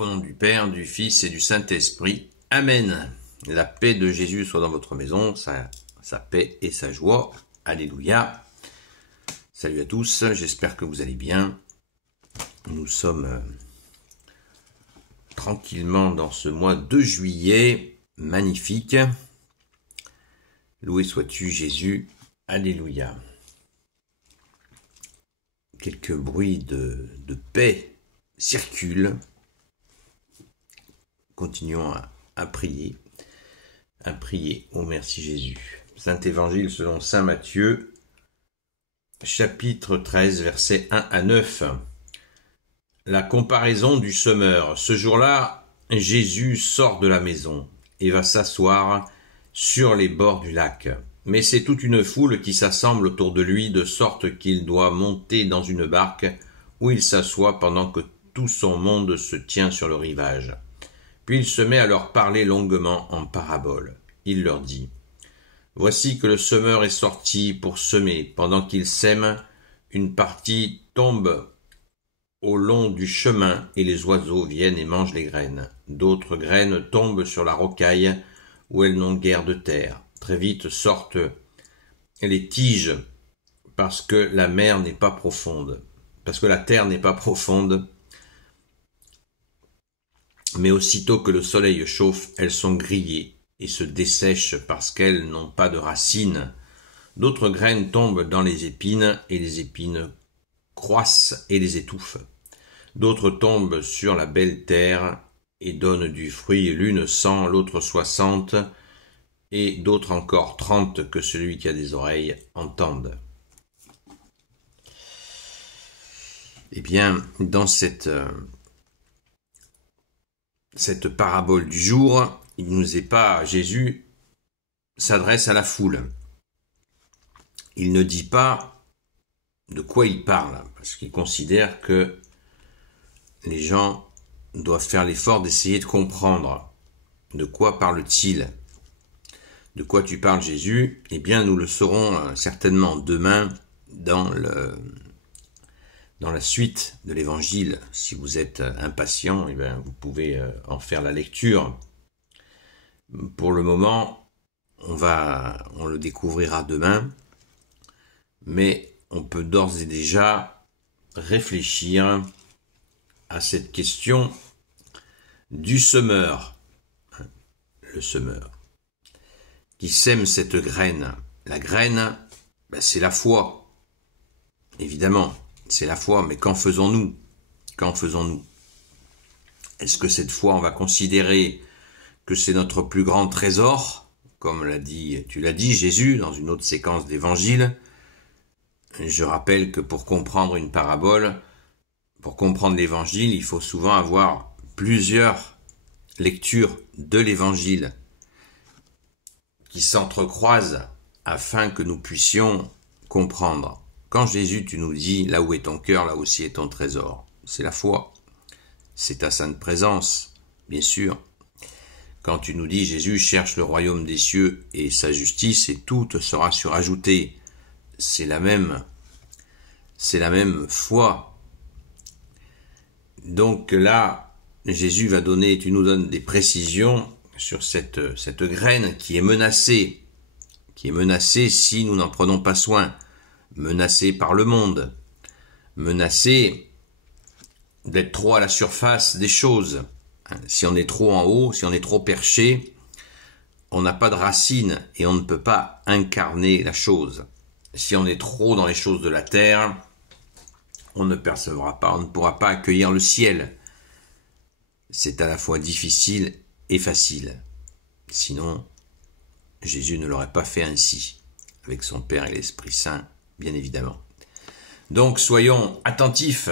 Au nom du Père, du Fils et du Saint-Esprit. Amen. La paix de Jésus soit dans votre maison, sa paix et sa joie. Alléluia. Salut à tous, j'espère que vous allez bien. Nous sommes tranquillement dans ce mois de juillet, magnifique. Loué sois-tu Jésus. Alléluia. Quelques bruits de paix circulent. Continuons à prier. Oh merci Jésus. Saint Évangile selon saint Matthieu, chapitre 13, versets 1 à 9. La comparaison du semeur. Ce jour-là, Jésus sort de la maison et va s'asseoir sur les bords du lac. Mais c'est toute une foule qui s'assemble autour de lui, de sorte qu'il doit monter dans une barque où il s'assoit pendant que tout son monde se tient sur le rivage. Puis il se met à leur parler longuement en parabole. Il leur dit : « Voici que le semeur est sorti pour semer. Pendant qu'il sème, une partie tombe au long du chemin et les oiseaux viennent et mangent les graines. D'autres graines tombent sur la rocaille où elles n'ont guère de terre. Très vite sortent les tiges parce que la mer n'est pas profonde, parce que la terre n'est pas profonde. Mais aussitôt que le soleil chauffe, elles sont grillées et se dessèchent parce qu'elles n'ont pas de racines. D'autres graines tombent dans les épines et les épines croissent et les étouffent. D'autres tombent sur la belle terre et donnent du fruit, l'une 100, l'autre 60, et d'autres encore 30, que celui qui a des oreilles entende. Eh bien, dans cette parabole du jour, Jésus s'adresse à la foule. Il ne dit pas de quoi il parle, parce qu'il considère que les gens doivent faire l'effort d'essayer de comprendre de quoi parle-t-il. De quoi tu parles, Jésus ? Eh bien, nous le saurons certainement demain dans la suite de l'évangile. Si vous êtes impatient, eh bien, vous pouvez en faire la lecture. Pour le moment, on le découvrira demain, mais on peut d'ores et déjà réfléchir à cette question du semeur. Le semeur qui sème cette graine. La graine, c'est la foi. Évidemment, c'est la foi, mais qu'en faisons-nous ? Est-ce que cette foi, on va considérer que c'est notre plus grand trésor, comme tu l'as dit, Jésus, dans une autre séquence d'évangile ? Je rappelle que pour comprendre une parabole, pour comprendre l'évangile, il faut souvent avoir plusieurs lectures de l'évangile qui s'entrecroisent afin que nous puissions comprendre. Quand Jésus, tu nous dis, là où est ton cœur, là aussi est ton trésor. C'est la foi. C'est ta sainte présence, bien sûr. Quand tu nous dis, Jésus, cherche le royaume des cieux et sa justice et tout te sera surajouté. C'est la même foi. Donc là, Jésus tu nous donnes des précisions sur cette graine qui est menacée si nous n'en prenons pas soin, menacée par le monde, menacée d'être trop à la surface des choses. Si on est trop en haut, si on est trop perché, on n'a pas de racines et on ne peut pas incarner la chose. Si on est trop dans les choses de la terre, on ne percevra pas, on ne pourra pas accueillir le ciel. C'est à la fois difficile et facile. Sinon, Jésus ne l'aurait pas fait ainsi, avec son Père et l'Esprit Saint, bien évidemment. Donc, soyons attentifs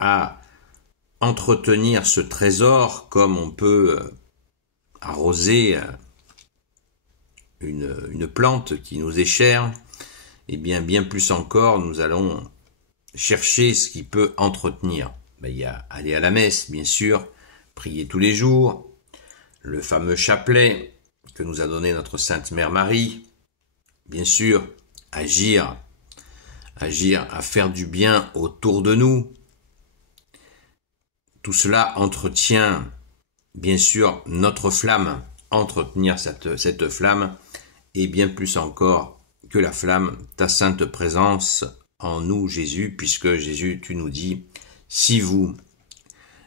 à entretenir ce trésor comme on peut arroser une plante qui nous est chère. Et bien plus encore, nous allons chercher ce qui peut entretenir. Il y a aller à la messe, bien sûr, prier tous les jours, le fameux chapelet que nous a donné notre Sainte Mère Marie, bien sûr, agir à faire du bien autour de nous, Tout cela entretient, bien sûr, notre flamme. Entretenir cette flamme, et bien plus encore que la flamme, ta sainte présence en nous, Jésus, puisque Jésus, tu nous dis, si vous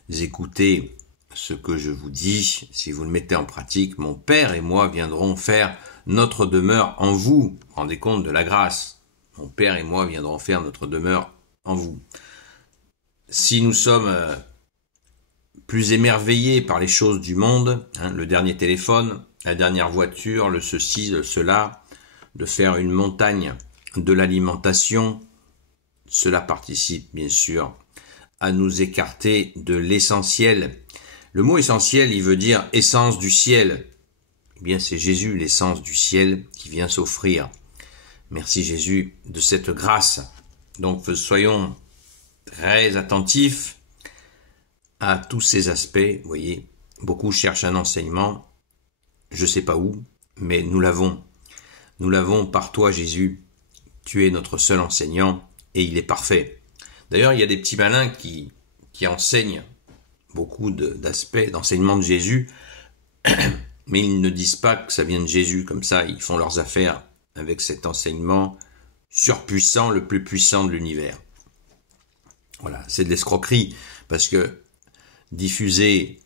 écoutez ce que je vous dis, si vous le mettez en pratique, mon Père et moi viendrons faire notre demeure en vous. Vous vous rendez compte de la grâce? Mon Père et moi viendrons faire notre demeure en vous. Si nous sommes plus émerveillés par les choses du monde, le dernier téléphone, la dernière voiture, le ceci, le cela, de faire une montagne de l'alimentation, cela participe bien sûr à nous écarter de l'essentiel. Le mot essentiel, il veut dire essence du ciel. Eh bien, c'est Jésus, l'essence du ciel, qui vient s'offrir. Merci Jésus de cette grâce. Donc, soyons très attentifs à tous ces aspects. Vous voyez, beaucoup cherchent un enseignement, je ne sais pas où, mais nous l'avons. Nous l'avons par toi, Jésus. Tu es notre seul enseignant et il est parfait. D'ailleurs, il y a des petits malins qui enseignent beaucoup d'aspects d'enseignement de Jésus, mais ils ne disent pas que ça vient de Jésus. Comme ça, ils font leurs affaires avec cet enseignement surpuissant, le plus puissant de l'univers. Voilà, c'est de l'escroquerie, parce que diffuser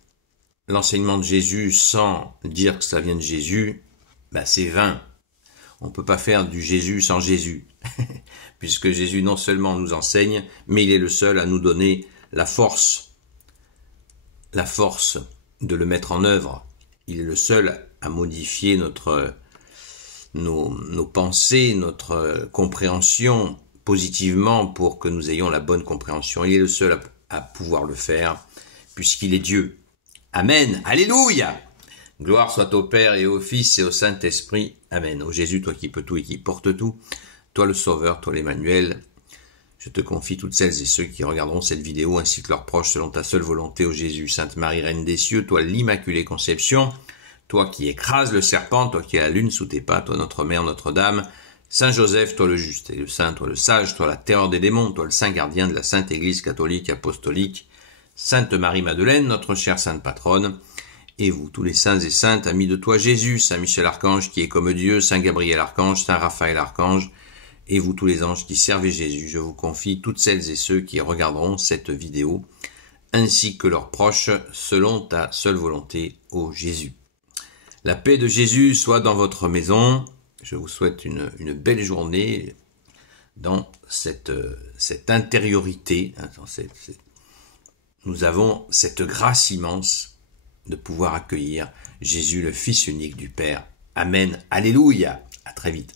l'enseignement de Jésus sans dire que ça vient de Jésus, c'est vain. On ne peut pas faire du Jésus sans Jésus, puisque Jésus non seulement nous enseigne, mais il est le seul à nous donner la force de le mettre en œuvre. Il est le seul à modifier nos pensées, notre compréhension positivement pour que nous ayons la bonne compréhension. Il est le seul à pouvoir le faire, puisqu'il est Dieu. Amen. Alléluia. Gloire soit au Père et au Fils et au Saint-Esprit. Amen. Ô Jésus, toi qui peux tout et qui porte tout, toi le Sauveur, toi l'Emmanuel, je te confie toutes celles et ceux qui regarderont cette vidéo ainsi que leurs proches selon ta seule volonté, ô Jésus. Sainte Marie, Reine des cieux, toi l'Immaculée Conception, toi qui écrases le serpent, toi qui as la lune sous tes pas, toi notre Mère, Notre-Dame, Saint Joseph, toi le juste et le saint, toi le sage, toi la terreur des démons, toi le saint gardien de la Sainte Église catholique apostolique, Sainte Marie-Madeleine, notre chère Sainte Patronne, et vous, tous les saints et saintes, amis de toi Jésus, Saint Michel Archange qui est comme Dieu, Saint Gabriel Archange, Saint Raphaël Archange, et vous tous les anges qui servez Jésus, je vous confie toutes celles et ceux qui regarderont cette vidéo, ainsi que leurs proches, selon ta seule volonté, ô Jésus. La paix de Jésus soit dans votre maison. Je vous souhaite une belle journée dans cette intériorité. Nous avons cette grâce immense de pouvoir accueillir Jésus, le Fils unique du Père. Amen. Alléluia. À très vite.